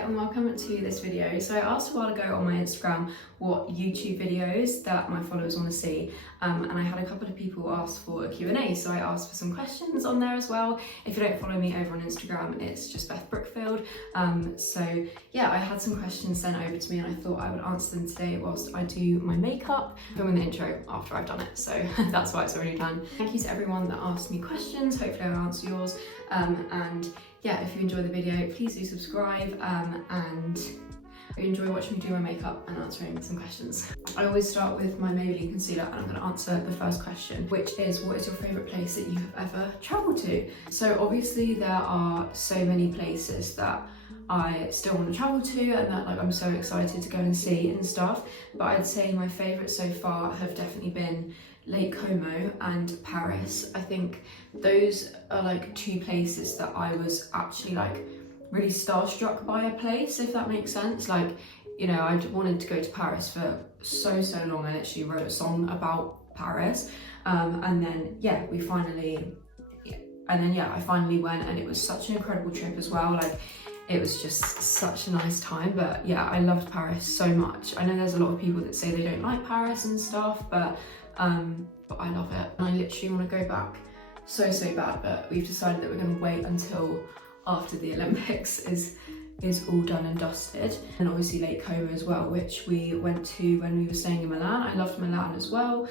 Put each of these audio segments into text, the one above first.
and welcome to this video. So I asked a while ago on my Instagram what YouTube videos that my followers want to see, and I had a couple of people ask for a Q&A, so I asked for some questions on there as well. If you don't follow me over on Instagram, it's just Beth Brookfield. So yeah, I had some questions sent over to me and I thought I would answer them today whilst I do my makeup, filming the intro after I've done it, so that's why it's already done. Thank you to everyone that asked me questions. Hopefully I'll answer yours, and yeah, if you enjoy the video, please do subscribe, and I enjoy watching me do my makeup and answering some questions. I always start with my Maybelline concealer, and I'm going to answer the first question, which is, what is your favourite place that you have ever travelled to? So obviously there are so many places that I still want to travel to and that I'm so excited to go and see and stuff, but I'd say my favourites so far have definitely been Lake Como and Paris. I think those are two places that I was actually really starstruck by a place, if that makes sense. I'd wanted to go to Paris for so long. I literally wrote a song about Paris, and then I finally went, and it was such an incredible trip as well. It was just such a nice time. But yeah, I loved Paris so much. I know there's a lot of people that say they don't like Paris and stuff, but I love it. And I literally want to go back so bad, but we've decided that we're going to wait until after the Olympics is all done and dusted. And obviously Lake Como as well, which we went to when we were staying in Milan. I loved Milan as well,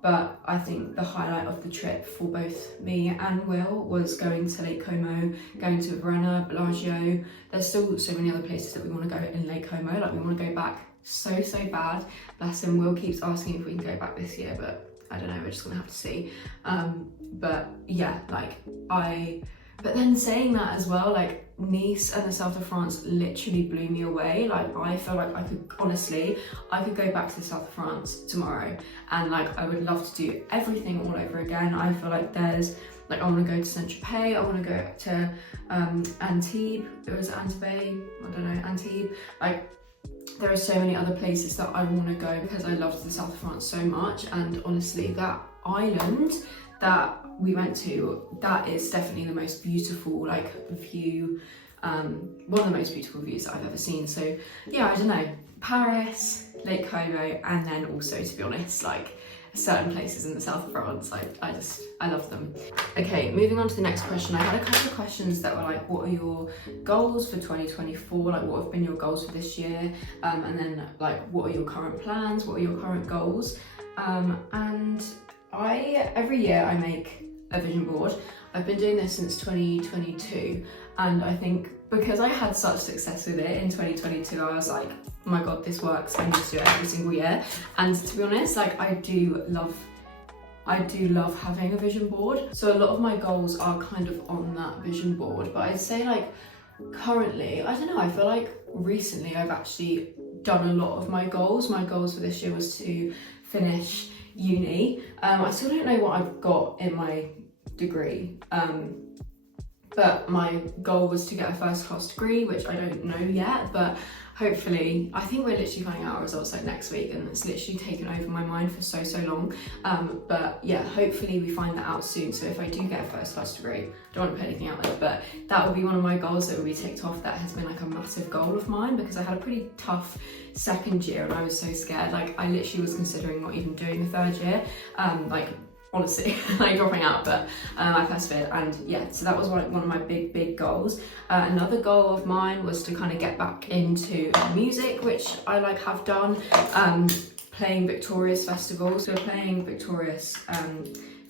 but I think the highlight of the trip for both me and Will was going to Lake Como, going to Verona, Bellagio. There's still so many other places that we want to go in Lake Como. We want to go back so bad. Bless him, Will keeps asking if we can go back this year, but I don't know, we're just gonna have to see. But yeah, but then saying that as well, Nice and the south of France literally blew me away. I feel like I could go back to the south of France tomorrow, and I would love to do everything all over again. I feel like there's I want to go to Saint-Tropez, I want to go to Antibes, Antibes. There are so many other places that I want to go because I loved the south of France so much, and honestly that island that we went to, that is definitely the most beautiful view, one of the most beautiful views that I've ever seen. So yeah, I don't know, Paris, Lake Como, and then also, to be honest, certain places in the south of France, I love them. Okay, moving on to the next question. I had a couple of questions that were what are your goals for 2024? What have been your goals for this year? And then what are your current plans? What are your current goals? And every year I make a vision board. I've been doing this since 2022, and I think because I had such success with it in 2022, I was like, oh my god, this works, I need to do it every single year. And to be honest, I do love having a vision board. So a lot of my goals are kind of on that vision board, but I'd say currently, I don't know, I feel recently I've actually done a lot of my goals. My goals for this year was to finish uni. I still don't know what I've got in my degree, but my goal was to get a first class degree, which I don't know yet, but hopefully, I think we're literally finding out our results next week, and it's literally taken over my mind for so long. But yeah, hopefully we find that out soon. So if I do get a first class degree, don't want to put anything out there, but that would be one of my goals that would be ticked off. That has been a massive goal of mine, because I had a pretty tough second year and I was so scared. I literally was considering not even doing the third year, honestly, dropping out, but I persevered, and yeah, so that was one of my big goals. Another goal of mine was to kind of get back into music, which I have done, playing Victorious Festival. So we're playing Victorious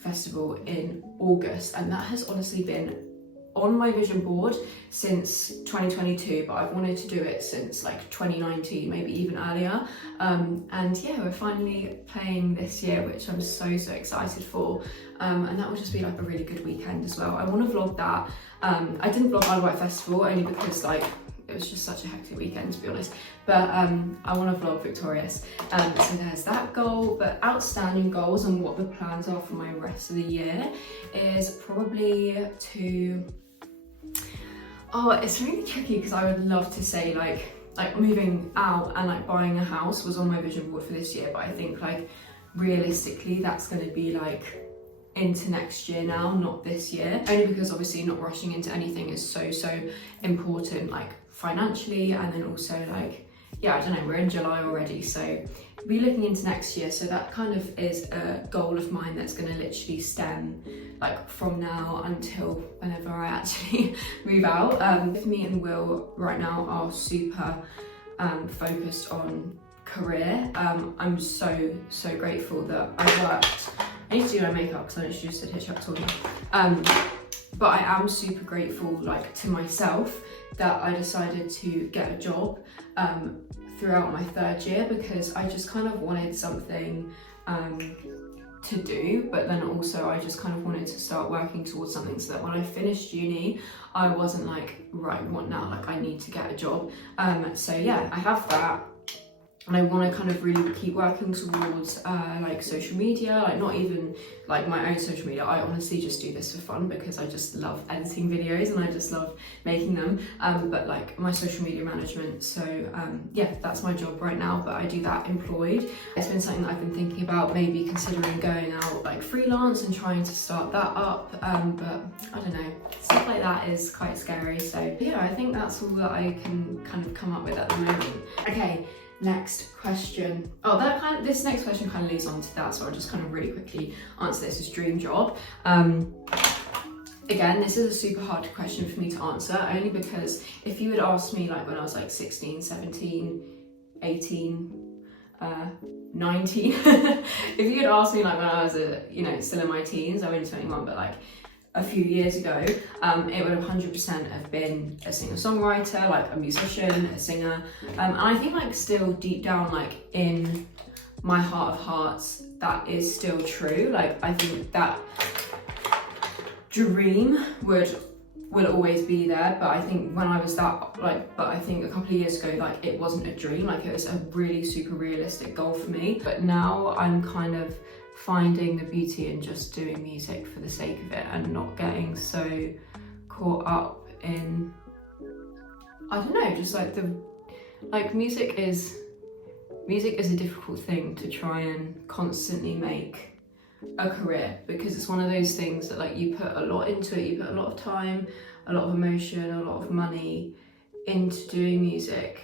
Festival in August, and that has honestly been on my vision board since 2022, but I've wanted to do it since 2019, maybe even earlier. And yeah, we're finally playing this year, which I'm so excited for. And that will just be a really good weekend as well. I want to vlog that. I didn't vlog my Wight Festival only because it was just such a hectic weekend, to be honest. But I want to vlog Victorious. So there's that goal. But outstanding goals and what the plans are for my rest of the year is probably to... Oh, it's really tricky because I would love to say moving out and buying a house was on my vision board for this year, but I think realistically that's going to be into next year now, not this year, only because obviously not rushing into anything is so important, like financially, and then also like, yeah, I don't know, we're in July already, so we're looking into next year. So that kind of is a goal of mine that's going to literally stem like from now until whenever I actually move out. Me and Will right now are super focused on career. I'm so grateful that I need to do my makeup because I literally just did hitch-up tour. But I am super grateful like to myself that I decided to get a job throughout my 3rd year, because I just kind of wanted something to do, but then also I just kind of wanted to start working towards something so that when I finished uni I wasn't like, right, what now, like I need to get a job. So yeah, I have that, and I want to kind of really keep working towards like social media, like not even like my own social media. I honestly just do this for fun because I just love editing videos and I just love making them, but like my social media management. So yeah, that's my job right now, but I do that employed. It's been something that I've been thinking about, maybe considering going out like freelance and trying to start that up, but I don't know, stuff like that is quite scary. So yeah, I think that's all that I can kind of come up with at the moment. Okay, next question. Oh, this next question kind of leads on to that, so I'll just kind of really quickly answer this as dream job. Again, this is a super hard question for me to answer, only because if you had asked me like when I was like 16, 17, 18, 19, if you had asked me like when I was still in my teens, I'm only 21, but like a few years ago, it would have 100% have been a singer-songwriter, like a musician, a singer, and I think like still deep down, like in my heart of hearts, that is still true. Like I think that dream will always be there, but I think when I was but I think a couple of years ago, like it wasn't a dream, like it was a really super realistic goal for me. But now I'm kind of finding the beauty in just doing music for the sake of it and not getting so caught up in, I don't know, just like music is a difficult thing to try and constantly make a career, because it's one of those things that like you put a lot into it, you put a lot of time, a lot of emotion, a lot of money into doing music,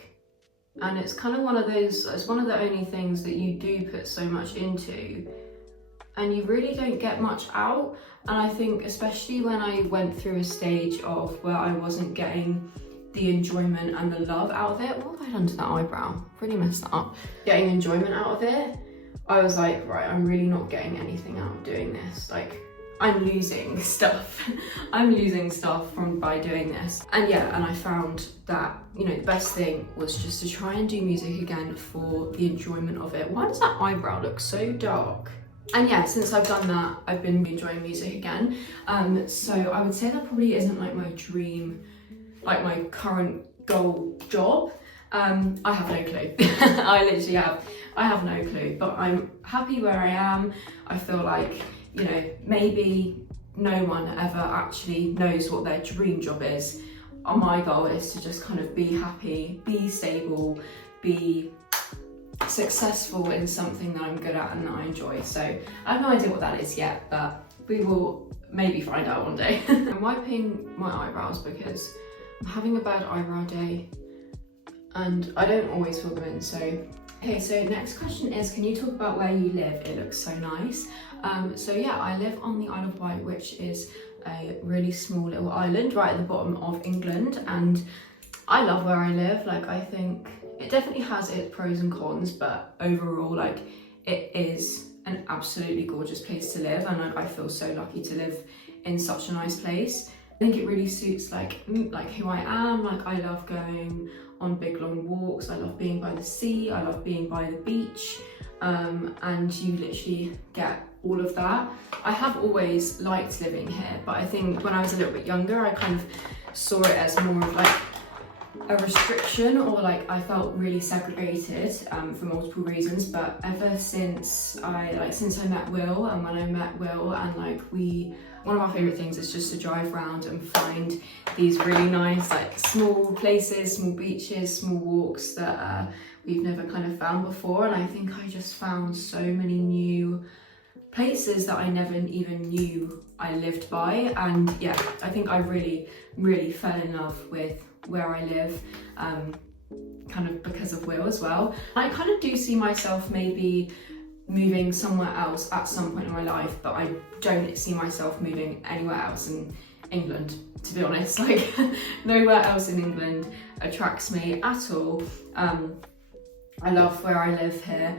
and it's kind of one of the only things that you do put so much into and you really don't get much out. And I think especially when I went through a stage of where I wasn't getting the enjoyment and the love out of it. What have I done to that eyebrow? Really messed that up. Getting enjoyment out of it, I was like, right, I'm really not getting anything out of doing this. Like, I'm losing stuff. I'm losing stuff by doing this. And yeah, and I found that, the best thing was just to try and do music again for the enjoyment of it. Why does that eyebrow look so dark? And yeah, since I've done that, I've been enjoying music again. So I would say that probably isn't like my dream, like my current goal job. I have no clue. I have no clue, but I'm happy where I am. I feel like, maybe no one ever actually knows what their dream job is. My goal is to just kind of be happy, be stable, be successful in something that I'm good at and that I enjoy. So I have no idea what that is yet, but we will maybe find out one day. I'm wiping my eyebrows because I'm having a bad eyebrow day and I don't always fill them in. So okay, so next question is, can you talk about where you live? It looks so nice. So yeah, I live on the Isle of Wight, which is a really small little island right at the bottom of England, and I love where I live. Like, I think it definitely has its pros and cons, but overall, like, it is an absolutely gorgeous place to live, and I feel so lucky to live in such a nice place. I think it really suits like who I am. Like, I love going on big long walks, I love being by the sea, I love being by the beach, and you literally get all of that. I have always liked living here, but I think when I was a little bit younger, I kind of saw it as more of like a restriction, or like I felt really segregated for multiple reasons. But ever since I met Will, and when I met Will, and like one of our favourite things is just to drive around and find these really nice like small places, small beaches, small walks that we've never kind of found before. And I think I just found so many new places that I never even knew I lived by. And yeah, I think I really fell in love with where I live, kind of because of Will as well. I kind of do see myself maybe moving somewhere else at some point in my life, but I don't see myself moving anywhere else in England, to be honest. Like, nowhere else in England attracts me at all. I love where I live here,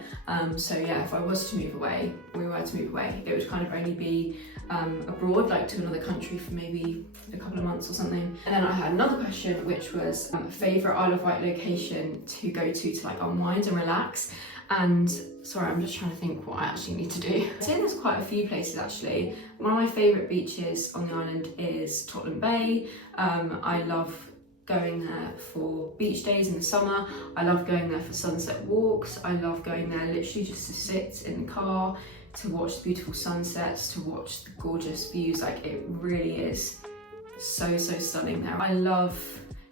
so yeah, if I was to move away, we were to move away, it would kind of only be abroad, like to another country for maybe a couple of months or something. And then I had another question, which was favourite Isle of Wight location to go to like unwind and relax. And sorry, I'm just trying to think what I actually need to do. I'd say there's quite a few places actually. One of my favourite beaches on the island is Tottenham Bay. I love going there for beach days in the summer. I love going there for sunset walks. I love going there literally just to sit in the car, to watch the beautiful sunsets, to watch the gorgeous views. Like, it really is so stunning there. I love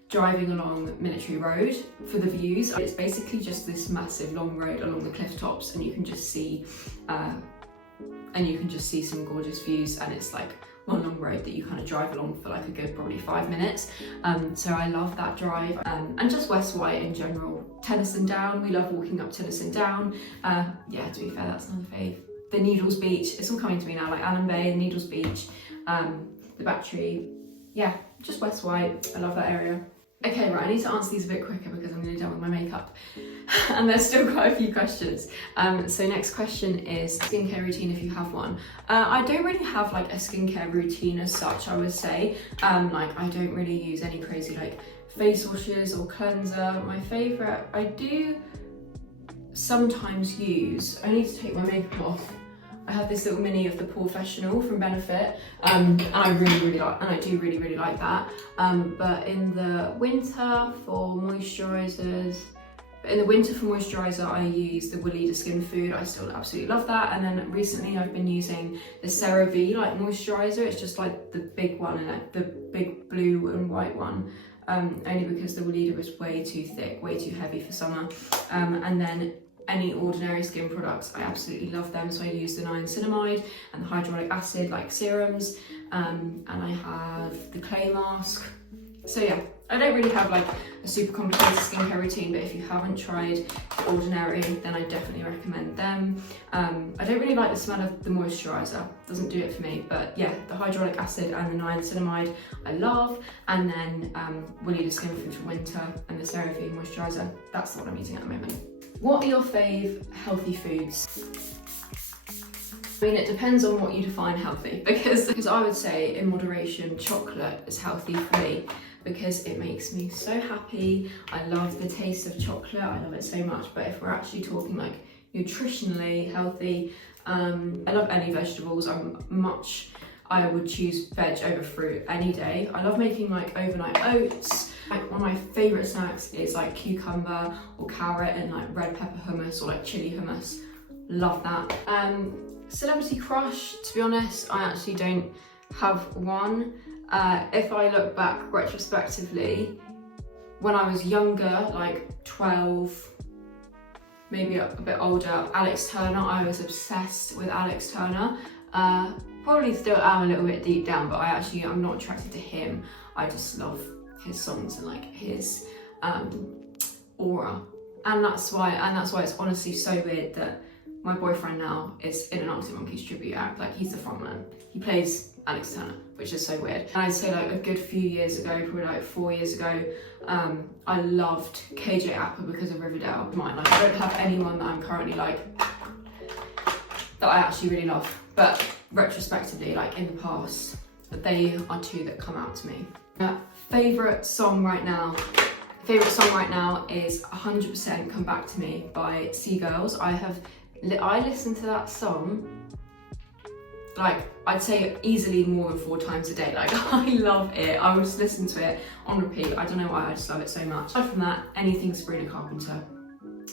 driving along Military Road for the views. It's basically just this massive long road along the cliff tops, and you can just see some gorgeous views, and it's like one long road that you kind of drive along for like a good probably 5 minutes. So I love that drive, and just West Wight in general. Tennyson Down, we love walking up Tennyson Down. Yeah, to be fair, that's another fave. The Needles Beach, it's all coming to me now, like Allen Bay and Needles Beach, the Battery. Yeah, just West Wight, I love that area. Okay, right, I need to answer these a bit quicker because I'm nearly done with my makeup and there's still quite a few questions. So next question is skincare routine, if you have one. I don't really have like a skincare routine as such, I would say. Like, I don't really use any crazy like face washes or cleanser. My favourite, I do sometimes use, I need to take my makeup off. I have this little mini of the Professional from Benefit, and I really like, and I do really like that. But in the winter for moisturisers, I use the Weleda Skin Food. I still absolutely love that. And then recently I've been using the CeraVe like moisturiser. It's just like the big one, and the big blue and white one. Only because the Weleda was way too thick, way too heavy for summer. And then any ordinary skin products, I absolutely love them. So I use the niacinamide and the hyaluronic acid like serums, and I have the clay mask. So yeah, I don't really have like a super complicated skincare routine, but if you haven't tried The Ordinary, then I definitely recommend them. I don't really like the smell of the moisturiser, doesn't do it for me, but yeah, the hyaluronic acid and the niacinamide I love, and then Weleda Skin Food for winter and the CeraVe moisturiser, that's what I'm using at the moment. What are your fave healthy foods? I mean, it depends on what you define healthy, because I would say in moderation, chocolate is healthy for me because it makes me so happy. I love the taste of chocolate, I love it so much. But if we're actually talking like nutritionally healthy, I love any vegetables. I would choose veg over fruit any day. I love making like overnight oats. Like, one of my favourite snacks is like cucumber or carrot and like red pepper hummus or like chili hummus. Love that. Celebrity crush, to be honest, I actually don't have one. If I look back retrospectively, when I was younger, like 12, maybe a bit older, Alex Turner, I was obsessed with Alex Turner. Probably still am a little bit deep down, but I'm not attracted to him. I just love his songs and like his aura. And that's why it's honestly so weird that my boyfriend now is in an Arctic Monkeys tribute act. Like, he's the frontman. He plays Alex Turner, which is so weird. And I'd say like a good few years ago, probably like 4 years ago, I loved KJ Appa because of Riverdale. Like, I don't have anyone that I'm currently like, that I actually really love. But retrospectively, like in the past, they are two that come out to me. Favourite song right now is 100% Come Back to Me by Seagirls. I listened to that song, like, I'd say easily more than 4 times a day. Like, I love it. I would just listen to it on repeat. I don't know why, I just love it so much. Aside from that, anything Sabrina Carpenter.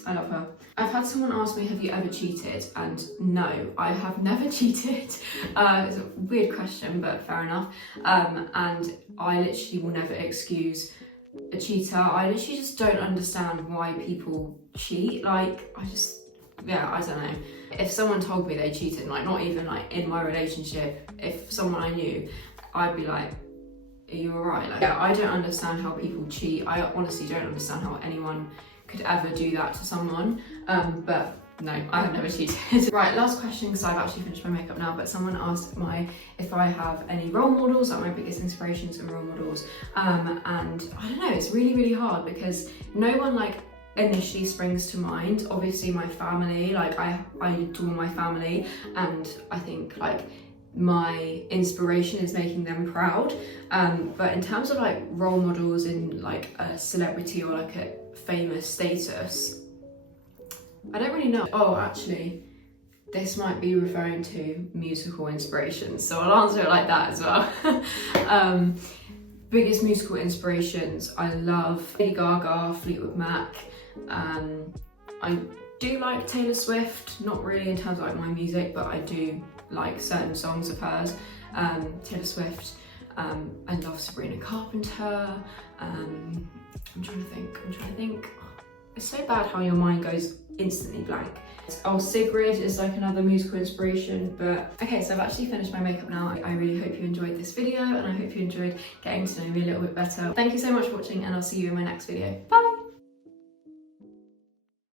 I love her. I've had someone ask me, have you ever cheated? And no, I have never cheated. It's a weird question, but fair enough. And I literally will never excuse a cheater. I literally just don't understand why people cheat. Like, yeah, I don't know. If someone told me they cheated, like not even like in my relationship, if someone I knew, I'd be like, are you alright? Like, yeah, I don't understand how people cheat. I honestly don't understand how anyone could ever do that to someone. But no, I have never cheated. Right, last question, because I've actually finished my makeup now, but someone asked if I have any role models, like my biggest inspirations and role models. And I don't know, it's really, really hard because no one like initially springs to mind. Obviously my family, like I adore my family, and I think like my inspiration is making them proud. But in terms of like role models in like a celebrity or like a famous status, I don't really know. Oh, actually, this might be referring to musical inspirations, so I'll answer it like that as well. Biggest musical inspirations, I love Lady Gaga, Fleetwood Mac. I do like Taylor Swift, not really in terms of like my music, but I do like certain songs of hers. Taylor Swift, I love Sabrina Carpenter. I'm trying to think. It's so bad how your mind goes instantly blank. Oh, Sigrid is like another musical inspiration. But okay, so I've actually finished my makeup now. I really hope you enjoyed this video, and I hope you enjoyed getting to know me a little bit better. Thank you so much for watching, and I'll see you in my next video. Bye!